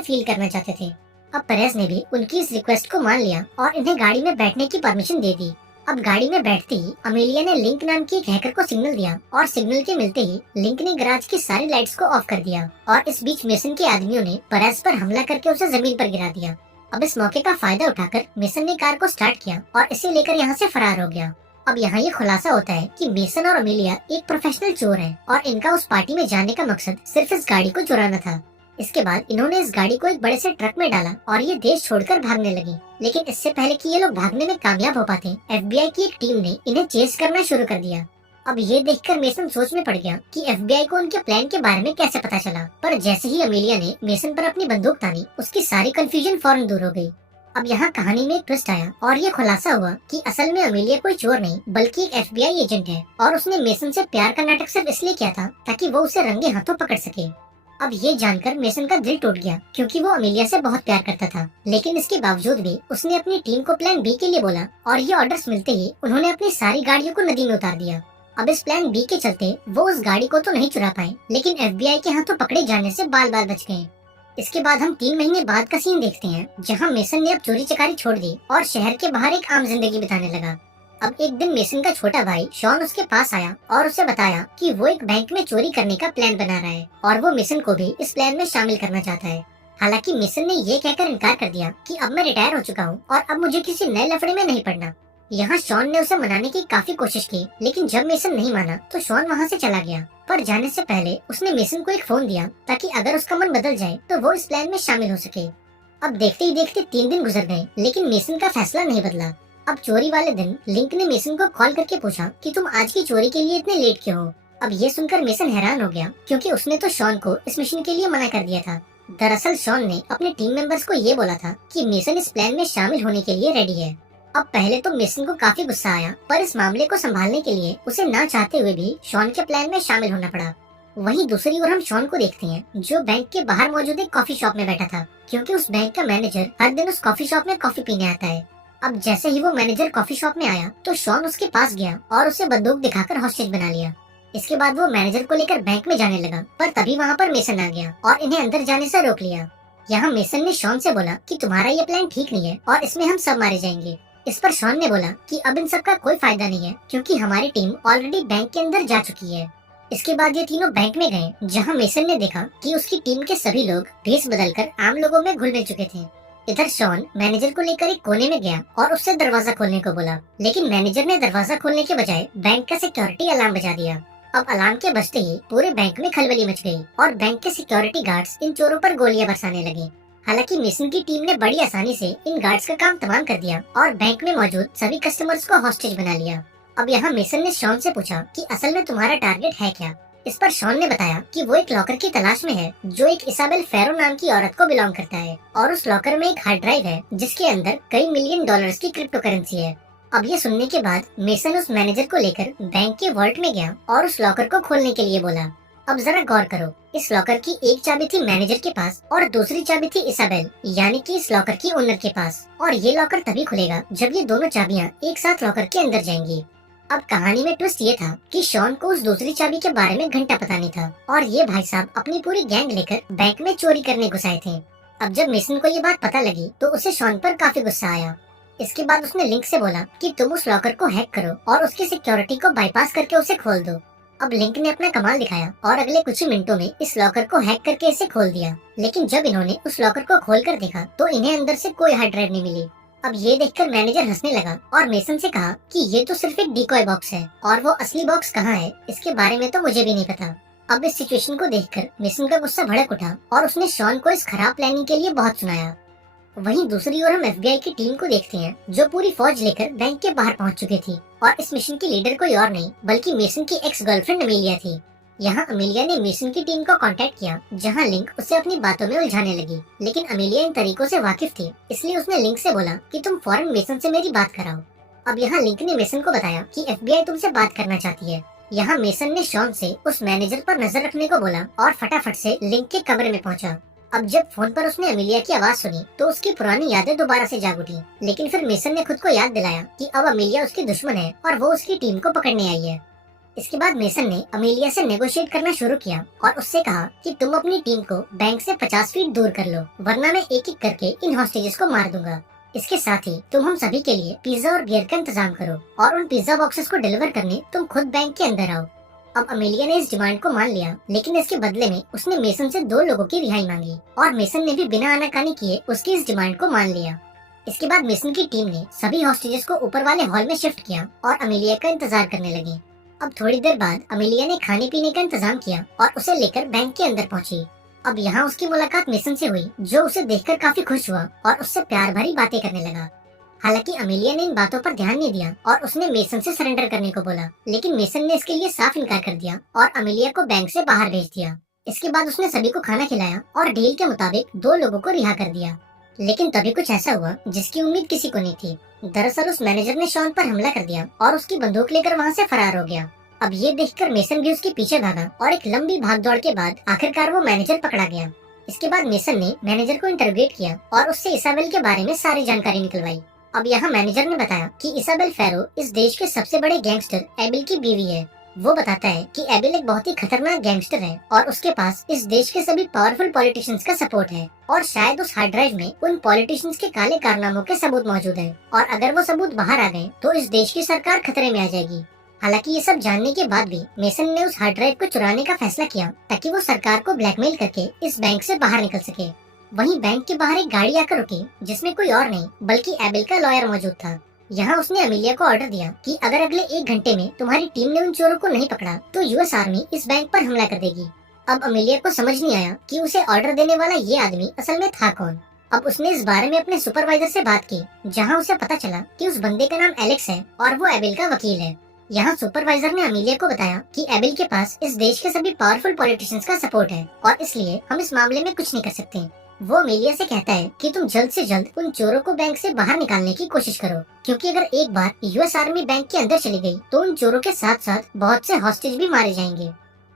से फील करना चाहते थे। अब पेरेज ने भी उनकी इस रिक्वेस्ट को मान लिया और इन्हें गाड़ी में बैठने की परमिशन दे दी। अब गाड़ी में बैठते ही अमेलिया ने लिंक नाम की एक हैकर को सिग्नल दिया और सिग्नल के मिलते ही लिंक ने गैराज की सारी लाइट्स को ऑफ कर दिया और इस बीच मेसन के आदमियों ने पेरेज पर हमला करके उसे जमीन पर गिरा दिया। अब इस मौके का फायदा उठाकर मेसन ने कार को स्टार्ट किया और इसे लेकर यहाँ से फरार हो गया। अब यहाँ ये खुलासा होता है कि मेसन और अमेलिया एक प्रोफेशनल चोर हैं और इनका उस पार्टी में जाने का मकसद सिर्फ इस गाड़ी को चुराना था। इसके बाद इन्होंने इस गाड़ी को एक बड़े से ट्रक में डाला और ये देश छोड़कर भागने लगी। लेकिन इससे पहले कि ये लोग भागने में कामयाब हो पाते, एफबीआई की एक टीम ने इन्हें चेस करना शुरू कर दिया। अब ये देखकर मेसन सोच में पड़ गया कि एफबीआई को उनके प्लान के बारे में कैसे पता चला। पर जैसे ही अमेलिया ने मेसन पर अपनी बंदूक तानी, उसकी सारी कंफ्यूजन फौरन दूर हो गई। अब यहाँ कहानी में एक ट्विस्ट आया और ये खुलासा हुआ कि असल में अमेलिया कोई चोर नहीं बल्कि एक एफबीआई एजेंट है और उसने मेसन से प्यार का नाटक सिर्फ इसलिए किया था ताकि वो उसे रंगे हाथों पकड़ सके। अब ये जानकर मेसन का दिल टूट गया क्योंकि वो अमेलिया से बहुत प्यार करता था, लेकिन इसके बावजूद भी उसने अपनी टीम को प्लान बी के लिए बोला और ये ऑर्डर्स मिलते ही उन्होंने अपनी सारी गाड़ियों को नदी में उतार दिया। अब इस प्लान बी के चलते वो उस गाड़ी को तो नहीं चुरा पाए, लेकिन एफबीआई के हाथों पकड़े जाने से बाल बाल बच गए। इसके बाद हम 3 महीने बाद का सीन देखते हैं जहाँ मेसन ने अब चोरी चकारी छोड़ दी और शहर के बाहर एक आम जिंदगी बिताने लगा। अब एक दिन मेसन का छोटा भाई शॉन उसके पास आया और उसे बताया कि वो एक बैंक में चोरी करने का प्लान बना रहा है और वो मेसन को भी इस प्लान में शामिल करना चाहता है। हालांकि मेसन ने ये कहकर इनकार कर दिया कि अब मैं रिटायर हो चुका हूँ और अब मुझे किसी नए लफड़े में नहीं पड़ना। यहाँ शॉन ने उसे मनाने की काफी कोशिश की, लेकिन जब मेसन नहीं माना तो शॉन वहाँ से चला गया। पर जाने से पहले उसने मेसन को एक फोन दिया ताकि अगर उसका मन बदल जाए तो वो इस प्लान में शामिल हो सके। अब देखते ही देखते 3 दिन गुजर गए, लेकिन मेसन का फैसला नहीं बदला। अब चोरी वाले दिन लिंक ने मेसन को कॉल करके पूछा कि तुम आज की चोरी के लिए इतने लेट क्यों हो। अब ये सुनकर मेसन हैरान हो गया क्योंकि उसने तो शॉन को इस मिशन के लिए मना कर दिया था। दरअसल शॉन ने अपने टीम मेंबर्स को ये बोला था कि मेसन इस प्लान में शामिल होने के लिए रेडी है। अब पहले तो मेसन को काफी गुस्सा आया, पर इस मामले को संभालने के लिए उसे ना चाहते हुए भी शॉन के प्लान में शामिल होना पड़ा। वहीं दूसरी ओर हम शॉन को देखते हैं जो बैंक के बाहर मौजूद एक कॉफी शॉप में बैठा था, क्योंकि उस बैंक का मैनेजर हर दिन उस कॉफी शॉप में कॉफी पीने आता है। अब जैसे ही वो मैनेजर कॉफी शॉप में आया तो शॉन उसके पास गया और उसे बंदूक दिखाकर हॉस्टेज बना लिया। इसके बाद वो मैनेजर को लेकर बैंक में जाने लगा, पर तभी वहाँ पर मेसन आ गया और इन्हें अंदर जाने से रोक लिया। यहाँ मेसन ने शॉन से बोला कि तुम्हारा ये प्लान ठीक नहीं है और इसमें हम सब मारे जाएंगे। इस पर शॉन ने बोला कि अब इन सब का कोई फायदा नहीं है क्योंकि हमारी टीम ऑलरेडी बैंक के अंदर जा चुकी है। इसके बाद ये तीनों बैंक में गए, जहाँ मेसन ने देखा कि उसकी टीम के सभी लोग भेष बदलकर आम लोगों में घुल मिल चुके थे। इधर शॉन मैनेजर को लेकर एक कोने में गया और उससे दरवाजा खोलने को बोला, लेकिन मैनेजर ने दरवाजा खोलने के बजाय बैंक का सिक्योरिटी अलार्म बजा दिया। अब अलार्म के बजते ही पूरे बैंक में खलबली मच गई और बैंक के सिक्योरिटी गार्ड्स इन चोरों पर गोलियां बरसाने लगे। हालांकि मेसन की टीम ने बड़ी आसानी से इन गार्ड्स का काम तमाम कर दिया और बैंक में मौजूद सभी कस्टमर्स को हॉस्टेज बना लिया। अब यहाँ मेसन ने शॉन से पूछा कि असल में तुम्हारा टारगेट है क्या। इस पर शॉन ने बताया कि वो एक लॉकर की तलाश में है जो एक इसाबेल फेरो नाम की औरत को बिलोंग करता है और उस लॉकर में एक हार्ड ड्राइव है जिसके अंदर कई मिलियन डॉलर्स की क्रिप्टो करेंसी है। अब ये सुनने के बाद मेसन उस मैनेजर को लेकर बैंक के वॉल्ट में गया और उस लॉकर को खोलने के लिए बोला। अब जरा गौर करो, इस लॉकर की एक चाबी थी मैनेजर के पास और दूसरी चाबी थी इसाबेल यानी कि इस लॉकर की ओनर के पास, और ये लॉकर तभी खुलेगा जब ये दोनों चाबियां एक साथ लॉकर के अंदर जाएंगी। अब कहानी में ट्विस्ट ये था कि शॉन को उस दूसरी चाबी के बारे में घंटा पता नहीं था और ये भाई साहब अपनी पूरी गैंग लेकर बैंक में चोरी करने घुस आए थे। अब जब मेसन को ये बात पता लगी तो उसे शॉन पर काफी गुस्सा आया। इसके बाद उसने लिंक से बोला कि तुम उस लॉकर को हैक करो और उसकी सिक्योरिटी को बाईपास करके उसे खोल दो। अब लिंक ने अपना कमाल दिखाया और अगले कुछ ही मिनटों में इस लॉकर को हैक करके इसे खोल दिया। लेकिन जब इन्होंने उस लॉकर को खोल कर देखा तो इन्हें अंदर से कोई हार्ड ड्राइव नहीं मिली। अब ये देखकर मैनेजर हंसने लगा और मेसन से कहा कि ये तो सिर्फ एक डिकॉय बॉक्स है और वो असली बॉक्स कहाँ है इसके बारे में तो मुझे भी नहीं पता। अब इस सिचुएशन को देखकर मेसन का गुस्सा भड़क उठा और उसने शॉन को इस खराब प्लानिंग के लिए बहुत सुनाया। वहीं दूसरी ओर हम एफबीआई की टीम को देखते हैं जो पूरी फौज लेकर बैंक के बाहर पहुंच चुकी थी और इस मिशन की लीडर कोई और नहीं बल्कि मेसन की एक्स गर्लफ्रेंड अमेलिया थी। यहाँ अमेलिया ने मेसन की टीम को कांटेक्ट किया जहाँ लिंक उसे अपनी बातों में उलझाने लगी, लेकिन अमेलिया इन तरीकों से वाकिफ थी इसलिए उसने लिंक से बोला कि तुम फौरन मेसन से मेरी बात कराओ। अब यहाँ लिंक ने मेसन को बताया कि एफबीआई तुमसे बात करना चाहती है। यहाँ मेसन ने शॉन से उस मैनेजर पर नजर रखने को बोला और फटाफट से लिंक के कमरे में पहुँचा। अब जब फोन पर उसने अमेलिया की आवाज सुनी तो उसकी पुरानी यादें दोबारा से जाग उठी, लेकिन फिर मेसन ने खुद को याद दिलाया कि अब अमेलिया उसकी दुश्मन है और वो उसकी टीम को पकड़ने आई है। इसके बाद मेसन ने अमेलिया से नेगोशिएट करना शुरू किया और उससे कहा कि तुम अपनी टीम को बैंक से 50 फीट दूर कर लो, वरना मैं एक एक करके इन हॉस्टेजेस को मार दूंगा। इसके साथ ही तुम हम सभी के लिए पिज्जा और बियर का इंतजाम करो और उन पिज्जा बॉक्सेस को डिलीवर करने तुम खुद बैंक के अंदर आओ। अब अमेलिया ने इस डिमांड को मान लिया, लेकिन इसके बदले में उसने मेसन से 2 लोगों की रिहाई मांगी और मेसन ने भी बिना आनाकानी किए उसकी इस डिमांड को मान लिया। इसके बाद मेसन की टीम ने सभी हॉस्टेजेस को ऊपर वाले हॉल में शिफ्ट किया और अमेलिया का इंतजार करने लगे। अब थोड़ी देर बाद अमेलिया ने खाने पीने का इंतजाम किया और उसे लेकर बैंक के अंदर पहुंची। अब यहाँ उसकी मुलाकात मेसन से हुई, जो उसे देखकर काफी खुश हुआ और उससे प्यार भरी बातें करने लगा। हालांकि अमेलिया ने इन बातों पर ध्यान नहीं दिया और उसने मेसन से सरेंडर करने को बोला, लेकिन मेसन ने इसके लिए साफ इनकार कर दिया और अमेलिया को बैंक से बाहर भेज दिया। इसके बाद उसने सभी को खाना खिलाया और डील के मुताबिक 2 लोगों को रिहा कर दिया। लेकिन तभी कुछ ऐसा हुआ जिसकी उम्मीद किसी को नहीं थी। दरअसल उस मैनेजर ने शॉन पर हमला कर दिया और उसकी बंदूक लेकर वहाँ से फरार हो गया। अब ये देखकर मेसन भी उसके पीछे भागा और एक लंबी भाग दौड़ के बाद आखिरकार वो मैनेजर पकड़ा गया। इसके बाद मेसन ने मैनेजर को इंटरोगेट किया और उससे इसाबेल के बारे में सारी जानकारी निकलवाई। अब यहाँ मैनेजर ने बताया कि इसाबेल फैरो इस देश के सबसे बड़े गैंगस्टर एबिल की बीवी है। वो बताता है कि एबिल एक बहुत ही खतरनाक गैंगस्टर है और उसके पास इस देश के सभी पावरफुल पॉलिटिशियंस का सपोर्ट है और शायद उस हार्ड ड्राइव में उन पॉलिटिशियंस के काले कारनामों के सबूत मौजूद हैं और अगर वो सबूत बाहर आ गए तो इस देश की सरकार खतरे में आ जाएगी। हालांकि ये सब जानने के बाद भी मेसन ने उस हार्ड ड्राइव को चुराने का फैसला किया ताकि वो सरकार को ब्लैकमेल करके इस बैंक से बाहर निकल सके। वहीं बैंक के बाहर एक गाड़ी आकर रुकी जिसमें कोई और नहीं बल्कि एबिल का लॉयर मौजूद था। यहाँ उसने अमेलिया को ऑर्डर दिया कि अगर अगले 1 घंटे में तुम्हारी टीम ने उन चोरों को नहीं पकड़ा तो यूएस आर्मी इस बैंक पर हमला कर देगी। अब अमेलिया को समझ नहीं आया कि उसे ऑर्डर देने वाला ये आदमी असल में था कौन। अब उसने इस बारे में अपने सुपरवाइजर से बात की, जहाँ उसे पता चला कि उस बंदे का नाम एलेक्स है और वो एबिल का वकील है। यहाँ सुपरवाइजर ने अमेलिया को बताया कि एबिल के पास इस देश के सभी पावरफुल पॉलिटिशियंस का सपोर्ट है और इसलिए हम इस मामले में कुछ नहीं कर सकते। वो अमेलिया से कहता है कि तुम जल्द से जल्द उन चोरों को बैंक से बाहर निकालने की कोशिश करो, क्योंकि अगर एक बार यूएस आर्मी बैंक के अंदर चली गई तो उन चोरों के साथ साथ बहुत से हॉस्टेज भी मारे जाएंगे।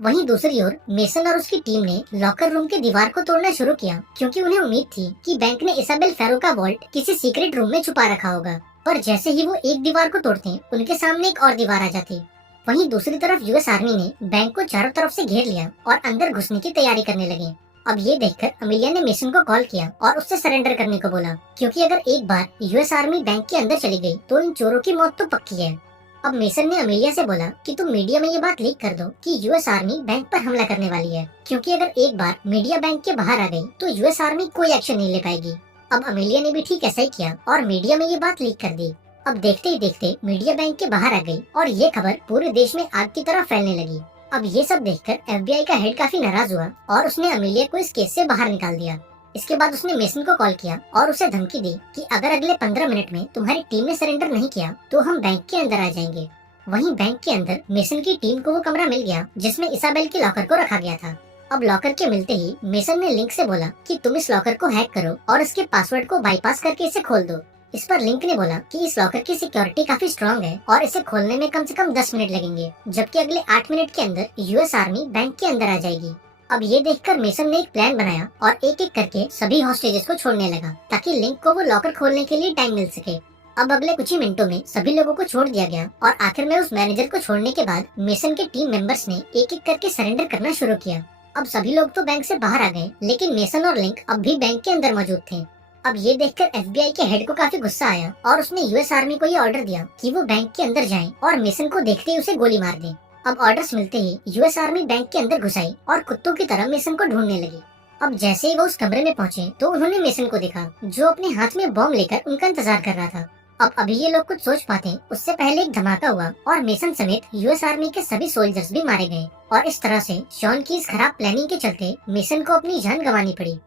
वहीं दूसरी ओर मेसन और उसकी टीम ने लॉकर रूम की दीवार को तोड़ना शुरू किया, क्योंकि उन्हें उम्मीद थी कि बैंक ने इसाबेल फैरो का वॉल्ट किसी सीक्रेट रूम में छुपा रखा होगा। पर जैसे ही वो एक दीवार को तोड़ते उनके सामने एक और दीवार आ जाती। वहीं दूसरी तरफ यूएस आर्मी ने बैंक को चारों तरफ से घेर लिया और अंदर घुसने की तैयारी करने लगे। अब ये देखकर अमेलिया ने मेसन को कॉल किया और उससे सरेंडर करने को बोला, क्योंकि अगर एक बार यूएस आर्मी बैंक के अंदर चली गई तो इन चोरों की मौत तो पक्की है। अब मेसन ने अमेलिया से बोला कि तुम मीडिया में ये बात लीक कर दो कि यूएस आर्मी बैंक पर हमला करने वाली है, क्योंकि अगर एक बार मीडिया बैंक के बाहर आ गई तो यूएस आर्मी कोई एक्शन नहीं ले पाएगी। अब अमेलिया ने भी ठीक ऐसा ही किया और मीडिया में ये बात लीक कर दी। अब देखते ही देखते मीडिया बैंक के बाहर आ गई और ये खबर पूरे देश में आग की तरह फैलने लगी। अब ये सब देखकर एफबीआई का हेड काफी नाराज हुआ और उसने अमेलिया को इस केस से बाहर निकाल दिया। इसके बाद उसने मेसन को कॉल किया और उसे धमकी दी कि अगर अगले 15 मिनट में तुम्हारी टीम ने सरेंडर नहीं किया तो हम बैंक के अंदर आ जाएंगे। वहीं बैंक के अंदर मेसन की टीम को वो कमरा मिल गया जिसमें इसाबेल के लॉकर को रखा गया था। अब लॉकर के मिलते ही मेसन ने लिंक से बोला कि तुम इस लॉकर को हैक करो और इसके पासवर्ड को बाईपास करके इसे खोल दो। इस पर लिंक ने बोला कि इस लॉकर की सिक्योरिटी काफी स्ट्रांग है और इसे खोलने में कम से कम 10 मिनट लगेंगे, जबकि अगले 8 मिनट के अंदर यूएस आर्मी बैंक के अंदर आ जाएगी। अब ये देखकर मेसन ने एक प्लान बनाया और एक एक करके सभी हॉस्टेजेस को छोड़ने लगा ताकि लिंक को वो लॉकर खोलने के लिए टाइम मिल सके। अब अगले कुछ ही मिनटों में सभी लोगों को छोड़ दिया गया और आखिर में उस मैनेजर को छोड़ने के बाद मेसन के टीम मेंबर्स ने एक एक करके सरेंडर करना शुरू किया। अब सभी लोग तो बैंक से बाहर आ गए, लेकिन मेसन और लिंक अब भी बैंक के अंदर मौजूद थे। अब ये देखकर एफबीआई के हेड को काफी गुस्सा आया और उसने यूएस आर्मी को ये ऑर्डर दिया कि वो बैंक के अंदर जाएं और मेसन को देखते ही उसे गोली मार दें। अब ऑर्डर्स मिलते ही यूएस आर्मी बैंक के अंदर घुस आई और कुत्तों की तरह मेसन को ढूंढने लगी। अब जैसे ही वो उस कमरे में पहुंचे तो उन्होंने मेसन को देखा, जो अपने हाथ में बॉम्ब लेकर उनका इंतजार कर रहा था। अब अभी ये लोग कुछ सोच पाते उससे पहले एक धमाका हुआ और मेसन समेत यूएस आर्मी के सभी सोल्जर्स भी मारे गए और इस तरह से शॉन की इस खराब प्लानिंग के चलते मेसन को अपनी जान गंवानी पड़ी।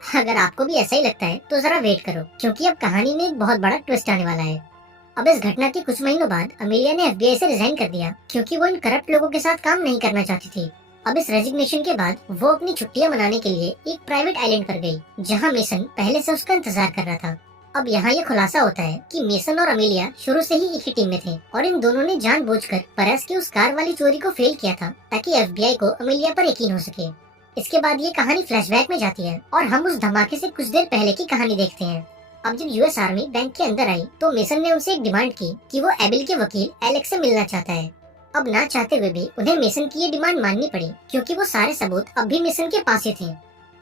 अगर आपको भी ऐसा ही लगता है तो जरा वेट करो, क्योंकि अब कहानी में एक बहुत बड़ा ट्विस्ट आने वाला है। अब इस घटना के कुछ महीनों बाद अमेलिया ने एफबीआई से रिजाइन कर दिया, क्योंकि वो इन करप्ट लोगों के साथ काम नहीं करना चाहती थी। अब इस रेजिग्नेशन के बाद वो अपनी छुट्टियां मनाने के लिए एक प्राइवेट आइलैंड पर गई, जहां मेसन पहले से उसका इंतजार कर रहा था। अब यहाँ ये खुलासा होता है कि मेसन और अमेलिया शुरू से ही एक ही टीम में थे और इन दोनों ने जानबूझकर परस की उस कार वाली चोरी को फेल किया था ताकि एफबीआई को अमेलिया पर यकीन हो सके। इसके बाद ये कहानी फ्लैशबैक में जाती है और हम उस धमाके से कुछ देर पहले की कहानी देखते हैं। अब जब यूएस आर्मी बैंक के अंदर आई तो मेसन ने उनसे एक डिमांड की कि वो एबिल के वकील एलेक्स से मिलना चाहता है। अब ना चाहते हुए भी उन्हें मेसन की ये डिमांड माननी पड़ी, क्योंकि वो सारे सबूत अब भी मेसन के पास ही थे।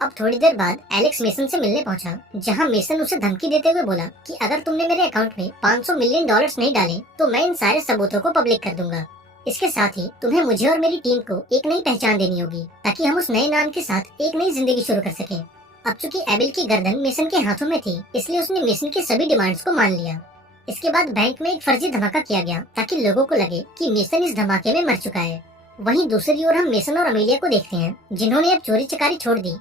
अब थोड़ी देर बाद एलेक्स मेसन से मिलने पहुंचा, जहां मेसन उसे धमकी देते हुए बोला कि अगर तुमने मेरे अकाउंट में 500 मिलियन डॉलर्स नहीं डाले तो मैं इन सारे सबूतों को पब्लिक कर दूंगा। इसके साथ ही तुम्हें मुझे और मेरी टीम को एक नई पहचान देनी होगी, ताकि हम उस नए नाम के साथ एक नई जिंदगी शुरू कर सकें। अब चूंकि एबिल की गर्दन मेसन के हाथों में थी, इसलिए उसने मेसन की सभी डिमांड्स को मान लिया। इसके बाद बैंक में एक फर्जी धमाका किया गया, ताकि लोगों को लगे कि मेसन इस धमाके में मर चुका है। वहीं दूसरी ओर हम मेसन और अमेलिया को देखते हैं, जिन्होंने अब चोरी चकारी छोड़ दी